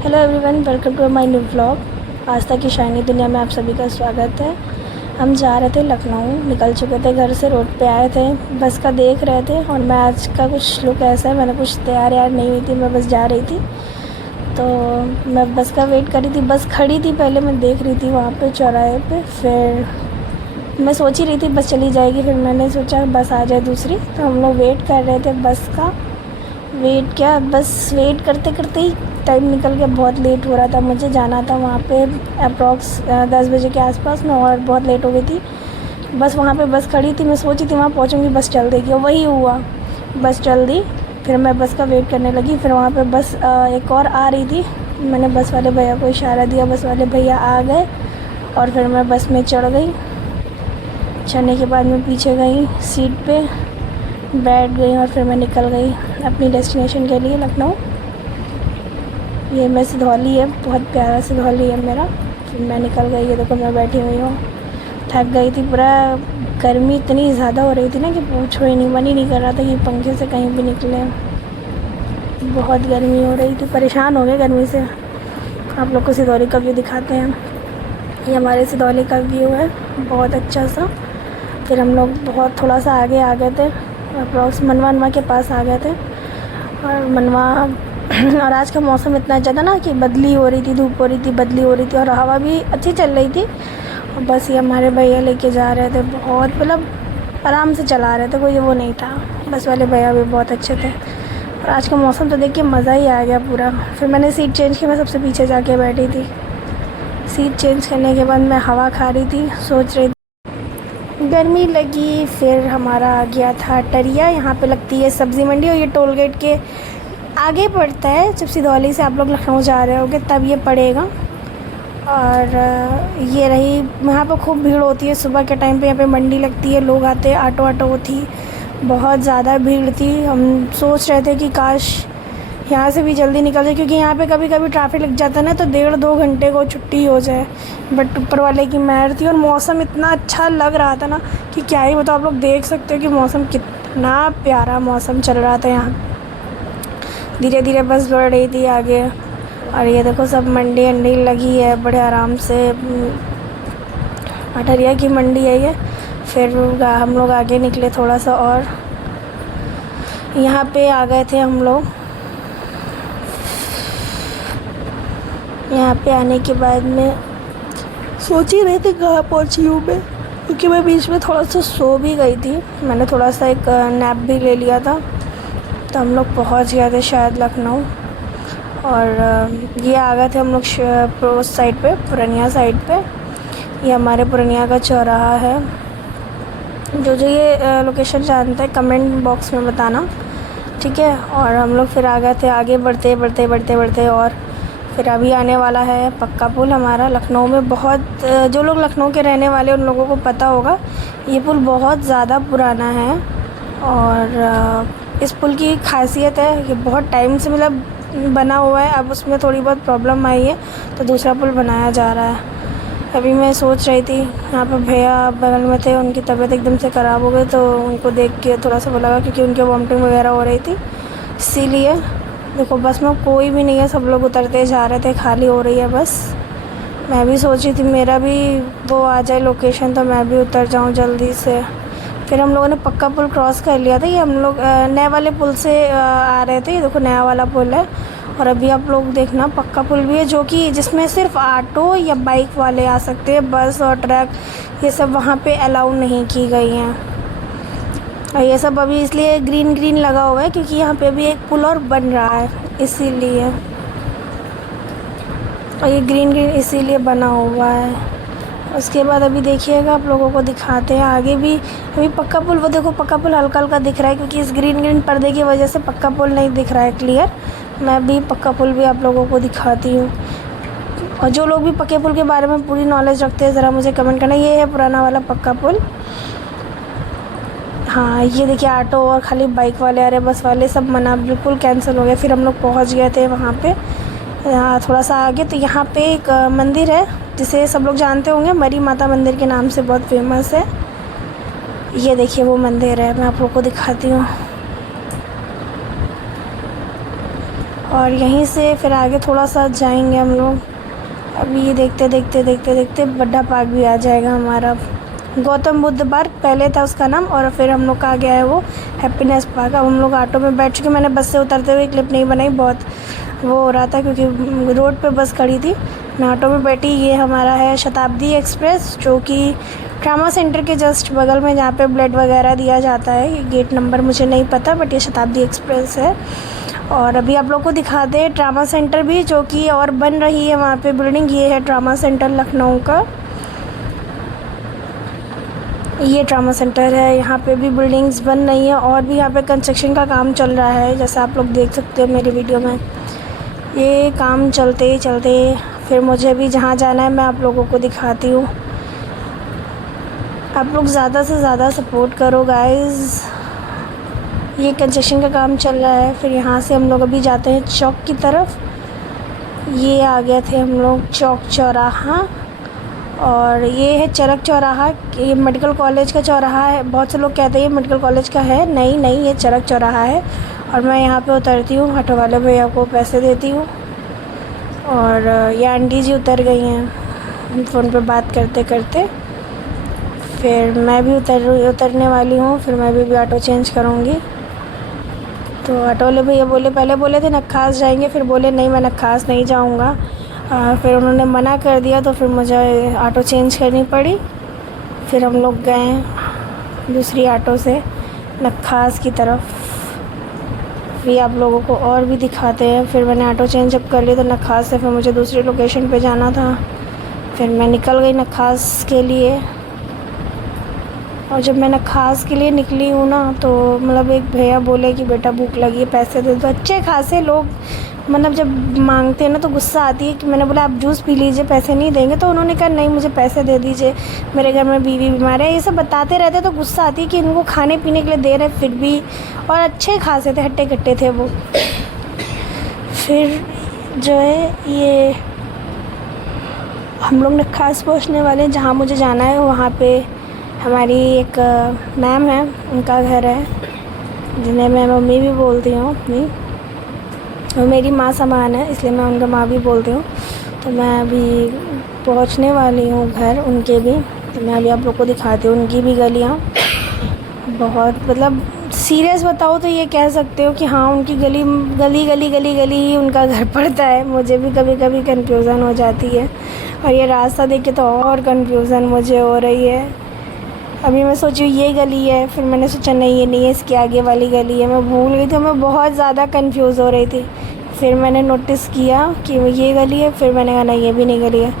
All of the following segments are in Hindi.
Hello everyone, welcome to my new vlog. Astha की शाइनी दुनिया में आप सभी का स्वागत है। हम जा रहे थे लखनऊ, निकल चुके थे घर से, रोड पे आए थे, बस का देख रहे थे। और मैं आज का कुछ लुक ऐसा है, मैंने कुछ तैयार यार नहीं हुई थी, मैं बस जा रही थी। तो मैं बस का वेट कर रही थी, बस खड़ी थी, पहले मैं देख रही थी वहाँ पे चौराहे पे। फिर मैं सोच ही रही थी बस चली जाएगी, फिर मैंने सोचा बस आ जाए दूसरी। तो हम लोग वेट कर रहे थे बस का। वेट क्या, बस वेट करते करते ही टाइम निकल गया। बहुत लेट हो रहा था, मुझे जाना था वहाँ पे अप्रॉक्स 10 बजे के आसपास में, और बहुत लेट हो गई थी। बस वहाँ पे बस खड़ी थी, मैं सोची थी वहाँ पहुँचूँगी बस चल देगी, और वही हुआ, बस चल दी। फिर मैं बस का वेट करने लगी। फिर वहाँ पे बस एक और आ रही थी, मैंने बस वाले भैया को इशारा दिया, बस वाले भैया आ गए और फिर मैं बस में चढ़ गई। चढ़ने के बाद मैं पीछे गई, सीट पे बैठ गई और फिर मैं निकल गई अपनी डेस्टिनेशन के लिए, लखनऊ। ये मैं सिधौली है, बहुत प्यारा सिधौली है मेरा। फिर मैं निकल गई, ये देखो मैं बैठी हुई हूँ। थक गई थी पूरा, गर्मी इतनी ज़्यादा हो रही थी ना कि पूछो ही नहीं, मन ही नहीं कर रहा था कि पंखे से कहीं भी निकले। बहुत गर्मी हो रही थी, परेशान हो गए गर्मी से। आप लोग को सिधौली का व्यू दिखाते हैं। ये हमारे सिधौली का व्यू है, बहुत अच्छा सा। फिर हम लोग बहुत थोड़ा सा आगे आ गए थे, अप्रॉक्स मनवा के पास आ गए थे। और मनवा और आज का मौसम इतना ज़्यादा ना कि बदली हो रही थी, धूप हो रही थी, बदली हो रही थी, और हवा भी अच्छी चल रही थी। और बस ये हमारे भैया लेके जा रहे थे, बहुत मतलब आराम से चला रहे थे, कोई वो नहीं था। बस वाले भैया भी बहुत अच्छे थे। और आज का मौसम तो देख के मज़ा ही आ गया पूरा। फिर मैंने सीट चेंज की, मैं सबसे पीछे जाके बैठी थी। सीट चेंज करने के बाद मैं हवा खा रही थी, सोच रही थी, गर्मी लगी। फिर हमारा आ गया था टरिया, यहाँ पे लगती है सब्ज़ी मंडी, और ये टोल गेट के आगे पड़ता है। जब सिधौली से आप लोग लखनऊ जा रहे होगे तब ये पड़ेगा। और ये रही, यहाँ पर खूब भीड़ होती है सुबह के टाइम पे, यहाँ पे मंडी लगती है, लोग आते हैं, ऑटो होती, बहुत ज़्यादा भीड़ थी। हम सोच रहे थे कि काश यहाँ से भी जल्दी निकल जाए, क्योंकि यहाँ पे कभी कभी ट्रैफिक लग जाता है ना, तो 1.5-2 घंटे को छुट्टी हो जाए। बट ऊपर वाले की मेहर थी, और मौसम इतना अच्छा लग रहा था ना कि क्या ही बताओ। आप लोग देख सकते हो कि मौसम कितना प्यारा मौसम चल रहा था यहाँ। धीरे धीरे बस बढ़ रही थी आगे, और ये देखो सब मंडी अंडी लगी है बड़े आराम से। अठरिया की मंडी है ये। फिर हम लोग आगे निकले थोड़ा सा, और यहाँ पे आ गए थे हम लोग। यहाँ पे आने के बाद में सोच ही रहे थे कहाँ पहुँची हूँ मैं, क्योंकि मैं बीच में थोड़ा सा सो भी गई थी। मैंने थोड़ा सा एक नैप भी ले लिया था। तो हम लोग पहुँच गए थे शायद लखनऊ। और ये आ गए थे हम लोग उस साइड पे, पुरानिया साइड पे। ये हमारे पुरानिया का चौराहा है। जो ये लोकेशन जानते हैं कमेंट बॉक्स में बताना, ठीक है। और हम लोग फिर आ गए थे आगे, बढ़ते बढ़ते बढ़ते बढ़ते, और फिर अभी आने वाला है पक्का पुल हमारा लखनऊ में। बहुत जो लोग लखनऊ के रहने वाले उन लोगों को पता होगा, ये पुल बहुत ज़्यादा पुराना है। और इस पुल की खासियत है कि बहुत टाइम से मतलब बना हुआ है। अब उसमें थोड़ी बहुत प्रॉब्लम आई है, तो दूसरा पुल बनाया जा रहा है। अभी मैं सोच रही थी, यहाँ पर भैया बगल में थे, उनकी तबीयत एकदम से ख़राब हो गई, तो उनको देख के थोड़ा सा वो लगा, क्योंकि उनके वॉमिटिंग वगैरह हो रही थी, इसीलिए। देखो बस में कोई भी नहीं है, सब लोग उतरते जा रहे थे, खाली हो रही है बस। मैं भी सोच रही थी मेरा भी वो आ जाए लोकेशन, तो मैं भी उतर जाऊँ जल्दी से। फिर हम लोगों ने पक्का पुल क्रॉस कर लिया था। ये हम लोग नए वाले पुल से आ रहे थे, ये देखो नया वाला पुल है। और अभी आप लोग देखना पक्का पुल भी है, जो कि जिसमें सिर्फ ऑटो या बाइक वाले आ सकते हैं, बस और ट्रक ये सब वहाँ पे अलाउ नहीं की गई हैं। और ये सब अभी इसलिए ग्रीन ग्रीन लगा हुआ है, क्योंकि यहाँ पे अभी एक पुल और बन रहा है, इसीलिए। और ये ग्रीन ग्रीन इसीलिए बना हुआ है। उसके बाद अभी देखिएगा, आप लोगों को दिखाते हैं आगे भी। अभी पक्का पुल, वो देखो पक्का पुल हल्का हल्का दिख रहा है, क्योंकि इस ग्रीन ग्रीन पर्दे की वजह से पक्का पुल नहीं दिख रहा है क्लियर। मैं भी पक्का पुल भी आप लोगों को दिखाती हूँ। और जो लोग भी पक्के पुल के बारे में पूरी नॉलेज रखते हैं, ज़रा मुझे कमेंट करना। ये है पुराना वाला पक्का पुल। हाँ, ये देखिए ऑटो और खाली बाइक वाले आ रहे, बस वाले सब मना, बिल्कुल कैंसिल हो गया। फिर हम लोग पहुँच गए थे वहाँ पे, यहाँ थोड़ा सा आगे। तो यहाँ पे एक मंदिर है जिसे सब लोग जानते होंगे, मरी माता मंदिर के नाम से बहुत फेमस है। ये देखिए वो मंदिर है, मैं आप लोग को दिखाती हूँ। और यहीं से फिर आगे थोड़ा सा जाएंगे हम लोग। अभी ये देखते देखते देखते देखते बड्डा पार्क भी आ जाएगा हमारा। गौतम बुद्ध पार्क पहले था उसका नाम, और फिर हम लोग का आ गया है वो हैप्पीनेस पार्क। अब हम लोग ऑटो में बैठ चुके। मैंने बस से उतरते हुए क्लिप नहीं बनाई, बहुत वो हो रहा था क्योंकि रोड पे बस खड़ी थी। मैं ऑटो में बैठी। ये हमारा है शताब्दी एक्सप्रेस, जो कि ट्रामा सेंटर के जस्ट बगल में, जहाँ पे ब्लड वगैरह दिया जाता है। ये गेट नंबर मुझे नहीं पता, बट ये शताब्दी एक्सप्रेस है। और अभी आप लोग को दिखाते हैं ट्रामा सेंटर भी, जो कि और बन रही है वहाँ पे बिल्डिंग। ये है ट्रामा सेंटर लखनऊ का, ये ट्रामा सेंटर है। यहाँ पे भी बिल्डिंग्स बन रही हैं और भी यहाँ पे कंस्ट्रक्शन का काम चल रहा है, जैसा आप लोग देख सकते हो मेरी वीडियो में। ये काम चलते चलते फिर मुझे भी जहाँ जाना है मैं आप लोगों को दिखाती हूँ। आप लोग ज़्यादा से ज़्यादा सपोर्ट करो गाइस। ये कंस्ट्रक्शन का काम चल रहा है। फिर यहाँ से हम लोग अभी जाते हैं चौक की तरफ। ये आ गए थे हम लोग चौक चौराहा, और ये है चरक चौराहा। ये मेडिकल कॉलेज का चौराहा है। बहुत से लोग कहते हैं ये मेडिकल कॉलेज का है, नहीं नहीं, ये चरक चौराहा है। और मैं यहाँ पे उतरती हूँ, ऑटो वाले भैया को पैसे देती हूँ, और ये आंटी जी उतर गई हैं फ़ोन पे बात करते करते। फिर मैं भी उतरने वाली हूँ। फिर मैं भी ऑटो चेंज करूँगी। तो ऑटो वाले भैया पहले बोले थे नक्खास जाएंगे, फिर बोले नहीं मैं नक्खास नहीं जाऊँगा। फिर उन्होंने मना कर दिया, तो फिर मुझे ऑटो चेंज करनी पड़ी। फिर हम लोग गए दूसरी ऑटो से नक्खास की तरफ। भी आप लोगों को और भी दिखाते हैं। फिर मैंने ऑटो चेंज अप कर लिया तो नक्खास से फिर मुझे दूसरी लोकेशन पे जाना था। फिर मैं निकल गई नक्खास के लिए। और जब मैं नक्खास के लिए निकली हूँ ना, तो मतलब एक भैया बोले कि बेटा भूख लगी है, पैसे दे दो। अच्छे खासे लोग मतलब जब मांगते हैं ना तो गुस्सा आती है कि मैंने बोला आप जूस पी लीजिए, पैसे नहीं देंगे। तो उन्होंने कहा नहीं मुझे पैसे दे दीजिए, मेरे घर में बीवी बीमार है। ये सब बताते रहते तो गुस्सा आती है कि इनको खाने पीने के लिए दे रहे फिर भी। और अच्छे खासे थे, हट्टे कट्टे थे वो। फिर जो है ये हम लोग नक्खास पहुँचने वाले हैं। जहाँ मुझे जाना है वहाँ पे हमारी एक मैम है, उनका घर है, जिन्हें मैं मम्मी भी बोलती हूँ अपनी। वो मेरी माँ समान है, इसलिए मैं उनका माँ भी बोलती हूँ। तो मैं अभी पहुँचने वाली हूँ घर उनके भी। तो मैं अभी आप लोग को दिखाती हूँ उनकी भी गलियाँ। बहुत मतलब सीरियस बताओ तो ये कह सकते हो कि हाँ उनकी गली गली गली गली गली ही उनका घर पड़ता है। मुझे भी कभी कभी कन्फ्यूज़न हो जाती है, और ये रास्ता देख के तो और कन्फ्यूज़न मुझे हो रही है। अभी मैं सोची ये गली है, फिर मैंने सोचा नहीं ये नहीं है, इसके आगे वाली गली है। मैं भूल गई थी, मैं बहुत ज़्यादा कंफ्यूज हो रही थी। फिर मैंने नोटिस किया कि ये गली है, फिर मैंने कहा नहीं ये भी नहीं गली है।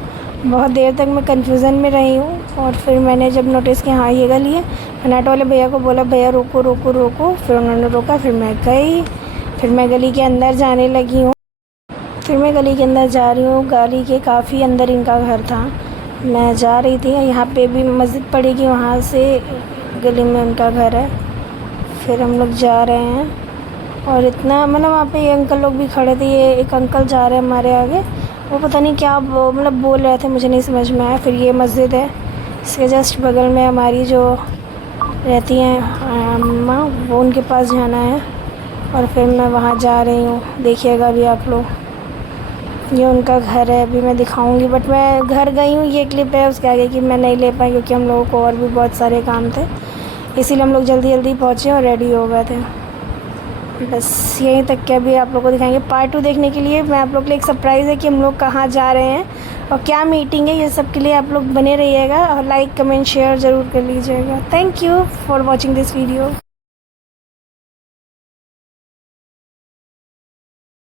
बहुत देर तक मैं कंफ्यूज़न में रही हूँ, और फिर मैंने जब नोटिस किया हाँ ये गली है, मैंने ऑटो वाले भैया को बोला भैया रोको रोको रोको। फिर उन्होंने रोका, फिर मैं गई। फिर मैं गली के अंदर जाने लगी हूँ। फिर मैं गली के अंदर जा रही हूँ। गली के काफ़ी अंदर इनका घर था। मैं जा रही थी, यहाँ पे भी मस्जिद पड़ेगी, वहाँ से गली में उनका घर है। फिर हम लोग जा रहे हैं, और इतना मतलब वहाँ पे ये अंकल लोग भी खड़े थे। ये एक अंकल जा रहे हैं हमारे आगे, वो पता नहीं क्या मतलब बोल रहे थे, मुझे नहीं समझ में आया। फिर ये मस्जिद है, इसके जस्ट बगल में हमारी जो रहती हैं अम्मा, वो उनके पास जाना है। और फिर मैं वहाँ जा रही हूँ, देखिएगा अभी आप लोग। ये उनका घर है, अभी मैं दिखाऊंगी, बट मैं घर गई हूँ। ये क्लिप है, उसके आगे की मैं नहीं ले पाई क्योंकि हम लोगों को और भी बहुत सारे काम थे, इसीलिए हम लोग जल्दी जल्दी पहुँचे और रेडी हो गए थे। बस यहीं तक के अभी आप लोगों को दिखाएंगे। पार्ट 2 देखने के लिए मैं आप लोग के लिए एक सरप्राइज़ है कि हम लोग कहाँ जा रहे हैं और क्या मीटिंग है, ये सब के लिए आप लोग बने रहिएगा। और लाइक कमेंट शेयर ज़रूर कर लीजिएगा। Thank you for watching this video.